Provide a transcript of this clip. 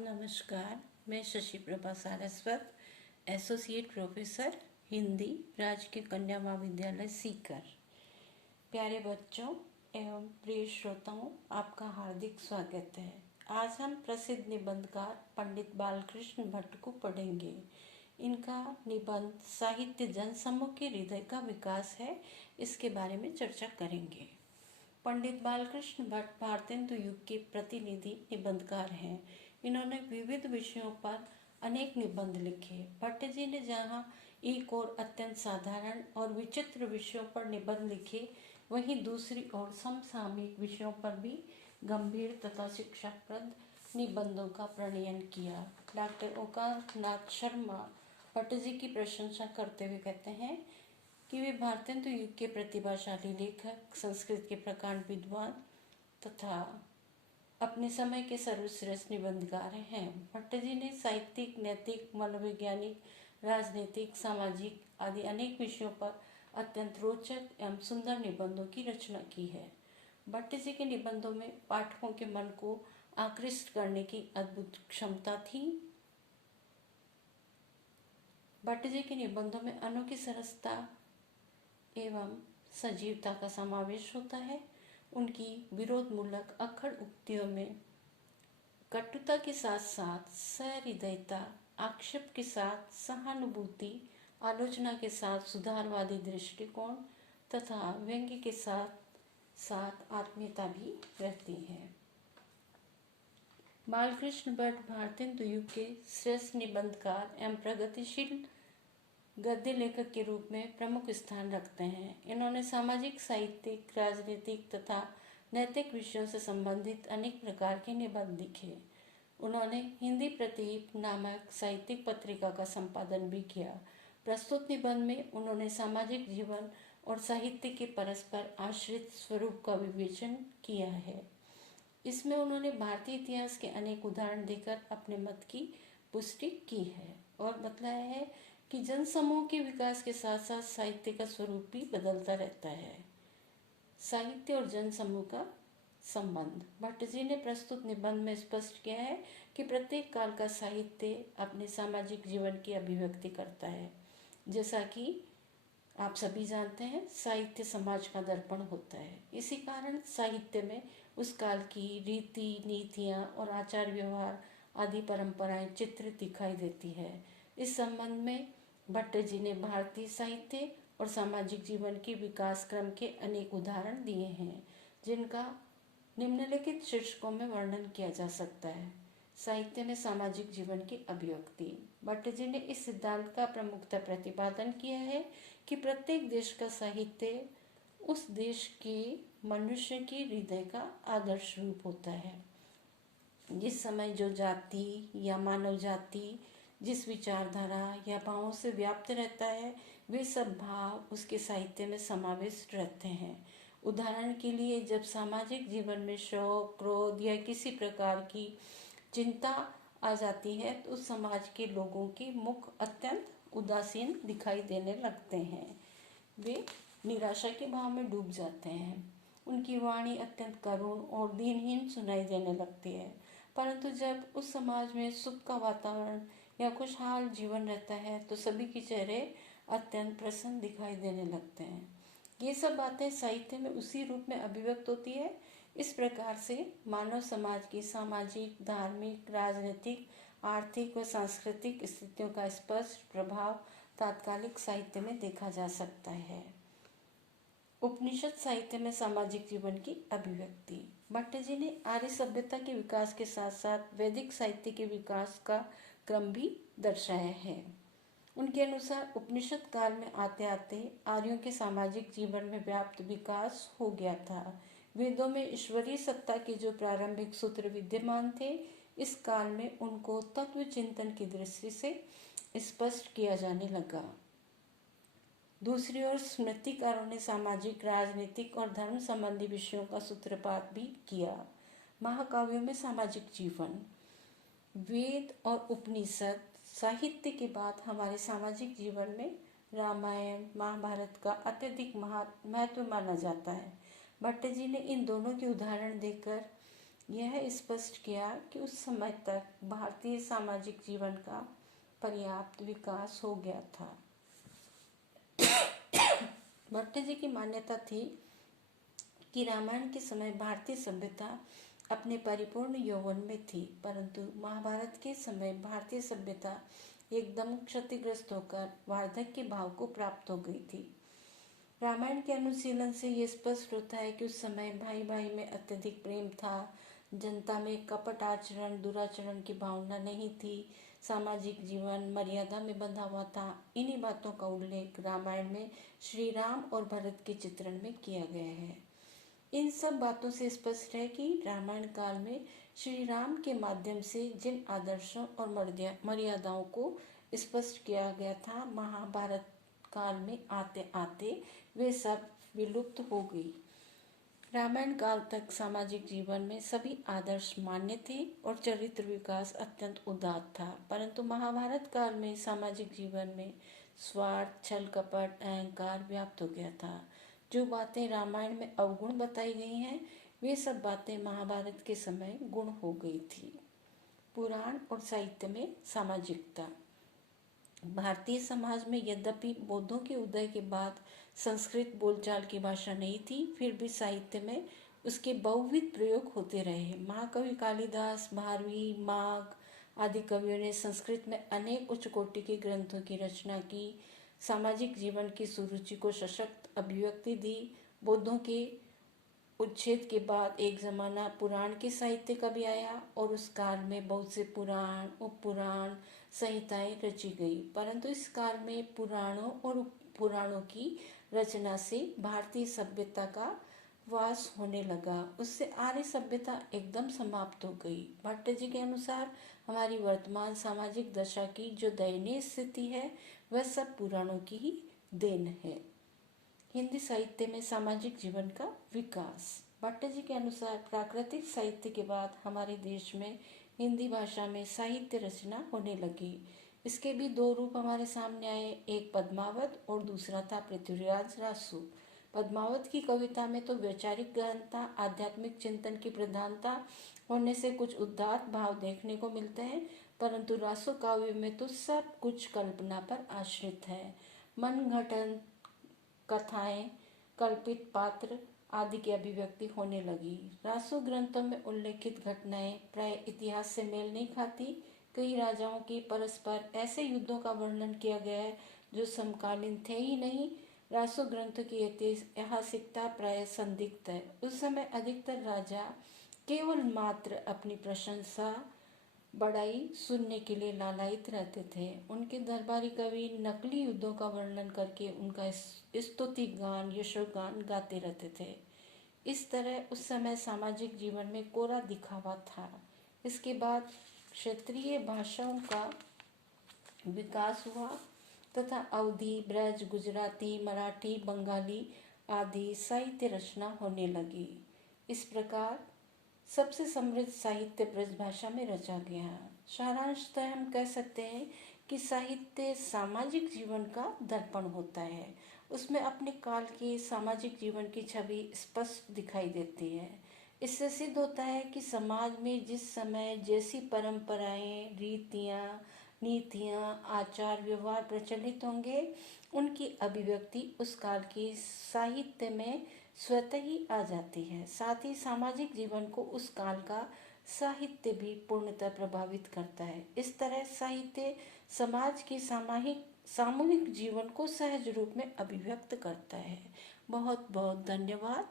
नमस्कार। मैं Shashi Prabha Saraswat, associate professor Hindi, राजकीय कन्या महाविद्यालय सीकर। प्यारे बच्चों एवं प्रिय श्रोताओं, आपका हार्दिक स्वागत है। आज हम प्रसिद्ध निबंधकार पंडित बालकृष्ण भट्ट को पढ़ेंगे। इनका निबंध साहित्य जनसमूह के हृदय का विकास है, इसके बारे में चर्चा करेंगे। पंडित बालकृष्ण भट्ट भारतेंदु युग के प्रतिनिधि निबंधकार हैं। इन्होंने विविध विषयों पर अनेक निबंध लिखे। भट्ट जी ने जहाँ एक और अत्यंत साधारण और विचित्र विषयों पर निबंध लिखे, वहीं दूसरी ओर समसामयिक विषयों पर भी गंभीर तथा शिक्षाप्रद निबंधों का प्रणयन किया। डॉक्टर ओंकारनाथ शर्मा भट्ट जी की प्रशंसा करते हुए कहते हैं कि वे भारतेंदु युग के प्रतिभाशाली लेखक, संस्कृत के प्रकांड विद्वान तथा अपने समय के सर्वश्रेष्ठ निबंधकार हैं। भट्ट जी ने साहित्यिक, नैतिक, मनोवैज्ञानिक, राजनीतिक, सामाजिक आदि अनेक विषयों पर अत्यंत रोचक एवं सुंदर निबंधों की रचना की है। भट्ट जी के निबंधों में पाठकों के मन को आकृष्ट करने की अद्भुत क्षमता थी। भट्ट जी के निबंधों में अनोखी सरसता एवं सजीवता का समावेश होता है। उनकी विरोधमूलक अक्खड़ उक्तियों में कटुता के साथ साथ सहृदयता, आक्षेप के साथ सहानुभूति, आलोचना के साथ सुधारवादी दृष्टिकोण तथा व्यंग्य के साथ साथ आत्मीयता भी रहती है। बालकृष्ण भट्ट भारतेंदु युग के श्रेष्ठ निबंधकार एवं प्रगतिशील गद्य लेखक के रूप में प्रमुख स्थान रखते हैं। इन्होंने सामाजिक, साहित्यिक, राजनीतिक तथा नैतिक विषयों से संबंधित अनेक प्रकार के निबंध लिखे। उन्होंने हिंदी प्रदीप नामक साहित्यिक पत्रिका का संपादन भी किया। प्रस्तुत निबंध में उन्होंने सामाजिक जीवन और साहित्य के परस्पर आश्रित स्वरूप का विवेचन किया है। इसमें उन्होंने भारतीय इतिहास के अनेक उदाहरण देकर अपने मत की पुष्टि की है और बतलाया है कि जनसमूह के विकास के साथ साथ साहित्य का स्वरूप भी बदलता रहता है। साहित्य और जनसमूह का संबंध भट्ट जी ने प्रस्तुत निबंध में स्पष्ट किया है कि प्रत्येक काल का साहित्य अपने सामाजिक जीवन की अभिव्यक्ति करता है। जैसा कि आप सभी जानते हैं, साहित्य समाज का दर्पण होता है। इसी कारण साहित्य में उस काल की रीति, नीतियाँ और आचार व्यवहार आदि परंपराएं चित्रित दिखाई देती है। इस संबंध में भट्ट जी ने भारतीय साहित्य और सामाजिक जीवन के विकास क्रम के अनेक उदाहरण दिए हैं, जिनका निम्नलिखित शीर्षकों में वर्णन किया जा सकता है। साहित्य में सामाजिक जीवन की अभिव्यक्ति। भट्ट जी ने इस सिद्धांत का प्रमुखता प्रतिपादन किया है कि प्रत्येक देश का साहित्य उस देश के मनुष्य के हृदय का आदर्श रूप होता है। जिस समय जो जाति या मानव जाति जिस विचारधारा या भावों से व्याप्त रहता है, वे सब भाव उसके साहित्य में समाविष्ट रहते हैं। उदाहरण के लिए, जब सामाजिक जीवन में शोक, क्रोध या किसी प्रकार की चिंता आ जाती है तो उस समाज के लोगों के मुख अत्यंत उदासीन दिखाई देने लगते हैं। वे निराशा के भाव में डूब जाते हैं। उनकी वाणी अत्यंत करुण और दीनहीन सुनाई देने लगती है। परंतु जब उस समाज में सुख का वातावरण या खुशहाल जीवन रहता है तो सभी के चेहरे अत्यंत प्रसन्न दिखाई देने लगते हैं। ये सब बातें साहित्य में उसी रूप में अभिव्यक्त होती है। इस प्रकार से मानव समाज की सामाजिक, धार्मिक, राजनीतिक, आर्थिक व सांस्कृतिक स्थितियों का स्पष्ट प्रभाव तात्कालिक साहित्य में देखा जा सकता है। उपनिषद साहित्य में सामाजिक जीवन की अभिव्यक्ति। भट्ट जी ने आर्य सभ्यता के विकास के साथ साथ वैदिक साहित्य के विकास का क्रम भी दर्शाया है। उनके अनुसार उपनिषद काल में आते आते आर्यों के सामाजिक जीवन में व्याप्त विकास हो गया था। वेदों में ईश्वरीय सत्ता के जो प्रारंभिक सूत्र विद्यमान थे, इस काल में उनको तत्व चिंतन की दृष्टि से स्पष्ट किया जाने लगा। दूसरी ओर स्मृतिकारों ने सामाजिक, राजनीतिक और धर्म संबंधी विषयों का सूत्रपात भी किया। महाकाव्यों में सामाजिक जीवन। वेद और उपनिषद साहित्य के बाद हमारे सामाजिक जीवन में रामायण, महाभारत का अत्यधिक महत्व माना जाता है। भट्ट जी ने इन दोनों के उदाहरण देकर यह स्पष्ट किया कि उस समय तक भारतीय सामाजिक जीवन का पर्याप्त विकास हो गया था। भट्ट जी की मान्यता थी कि रामायण के समय भारतीय सभ्यता अपने परिपूर्ण यौवन में थी, परंतु महाभारत के समय भारतीय सभ्यता एकदम क्षतिग्रस्त होकर वार्धक्य भाव को प्राप्त हो गई थी। रामायण के अनुशीलन से ये स्पष्ट होता है कि उस समय भाई भाई में अत्यधिक प्रेम था, जनता में कपट आचरण दुराचरण की भावना नहीं थी, सामाजिक जीवन मर्यादा में बंधा हुआ था। इन्हीं बातों का उल्लेख रामायण में श्री राम और भरत के चित्रण में किया गया है। इन सब बातों से स्पष्ट है कि रामायण काल में श्री राम के माध्यम से जिन आदर्शों और मर्यादाओं को स्पष्ट किया गया था, महाभारत काल में आते आते वे सब विलुप्त हो गई। रामायण काल तक सामाजिक जीवन में सभी आदर्श मान्य थे और चरित्र विकास अत्यंत उदार था, परंतु महाभारत काल में सामाजिक जीवन में स्वार्थ छल कपट अहंकार व्याप्त हो गया था। जो बातें रामायण में अवगुण बताई गई हैं, वे सब बातें महाभारत के समय गुण हो गई थी। पुराण और साहित्य में सामाजिकता। भारतीय समाज में यद्यपि बौद्धों के उदय के बाद संस्कृत बोलचाल की भाषा नहीं थी, फिर भी साहित्य में उसके बहुविध प्रयोग होते रहे। महाकवि कालिदास, भारवी, माघ आदि कवियों ने संस्कृत में अनेक उच्च कोटि के ग्रंथों की रचना की, सामाजिक जीवन की सुरुचि को सशक्त अभिव्यक्ति दी। बौद्धों के उच्छेद के बाद एक जमाना पुराण के साहित्य का भी आया और उस काल में बहुत से पुराण उपपुराण संहिताएं रची गई, परंतु इस काल में पुराणों और उपपुराणों की रचना से भारतीय सभ्यता का वास होने लगा, उससे आर्य सभ्यता एकदम समाप्त हो गई। भट्ट जी के अनुसार हमारी वर्तमान सामाजिक दशा की जो दयनीय स्थिति है, वह सब पुराणों की ही देन है। हिंदी साहित्य में सामाजिक जीवन का विकास। भट्ट जी के अनुसार प्राकृतिक साहित्य के बाद हमारे देश में हिंदी भाषा में साहित्य रचना होने लगी। इसके भी दो रूप हमारे सामने आए, एक पद्मावत और दूसरा था पृथ्वीराज रासु। पद्मावत की कविता में तो वैचारिक गहनता आध्यात्मिक चिंतन की प्रधानता होने से कुछ उदात्त भाव देखने को मिलते हैं, परंतु रासु काव्य में तो सब कुछ कल्पना पर आश्रित है। मनगढ़ंत कथाएं कल्पित पात्र आदि की अभिव्यक्ति होने लगी। रासु ग्रंथों में उल्लेखित घटनाएं प्राय इतिहास से मेल नहीं खाती। कई राजाओं के परस्पर ऐसे युद्धों का वर्णन किया गया है जो समकालीन थे ही नहीं। रासु ग्रंथ की ऐतिहासिकता प्राय संदिग्ध है। उस समय अधिकतर राजा केवल मात्र अपनी प्रशंसा बड़ाई सुनने के लिए लालायित रहते थे। उनके दरबारी कवि नकली युद्धों का वर्णन करके उनका स्तुति गान यशोगान गाते रहते थे। इस तरह उस समय सामाजिक जीवन में कोरा दिखावा था। इसके बाद क्षेत्रीय भाषाओं का विकास हुआ तथा अवधी ब्रज गुजराती मराठी बंगाली आदि साहित्य रचना होने लगी। इस प्रकार सबसे समृद्ध साहित्य ब्रज भाषा में रचा गया। सारांशतः हम कह सकते हैं कि साहित्य सामाजिक जीवन का दर्पण होता है। उसमें अपने काल के सामाजिक जीवन की छवि स्पष्ट दिखाई देती है। इससे सिद्ध होता है कि समाज में जिस समय जैसी परंपराएं रीतियां नीतियां आचार व्यवहार प्रचलित होंगे, उनकी अभिव्यक्ति उस काल के साहित्य में स्वतः ही आ जाती है। साथ ही सामाजिक जीवन को उस काल का साहित्य भी पूर्णतः प्रभावित करता है। इस तरह साहित्य समाज के सामूहिक जीवन को सहज रूप में अभिव्यक्त करता है। बहुत बहुत धन्यवाद।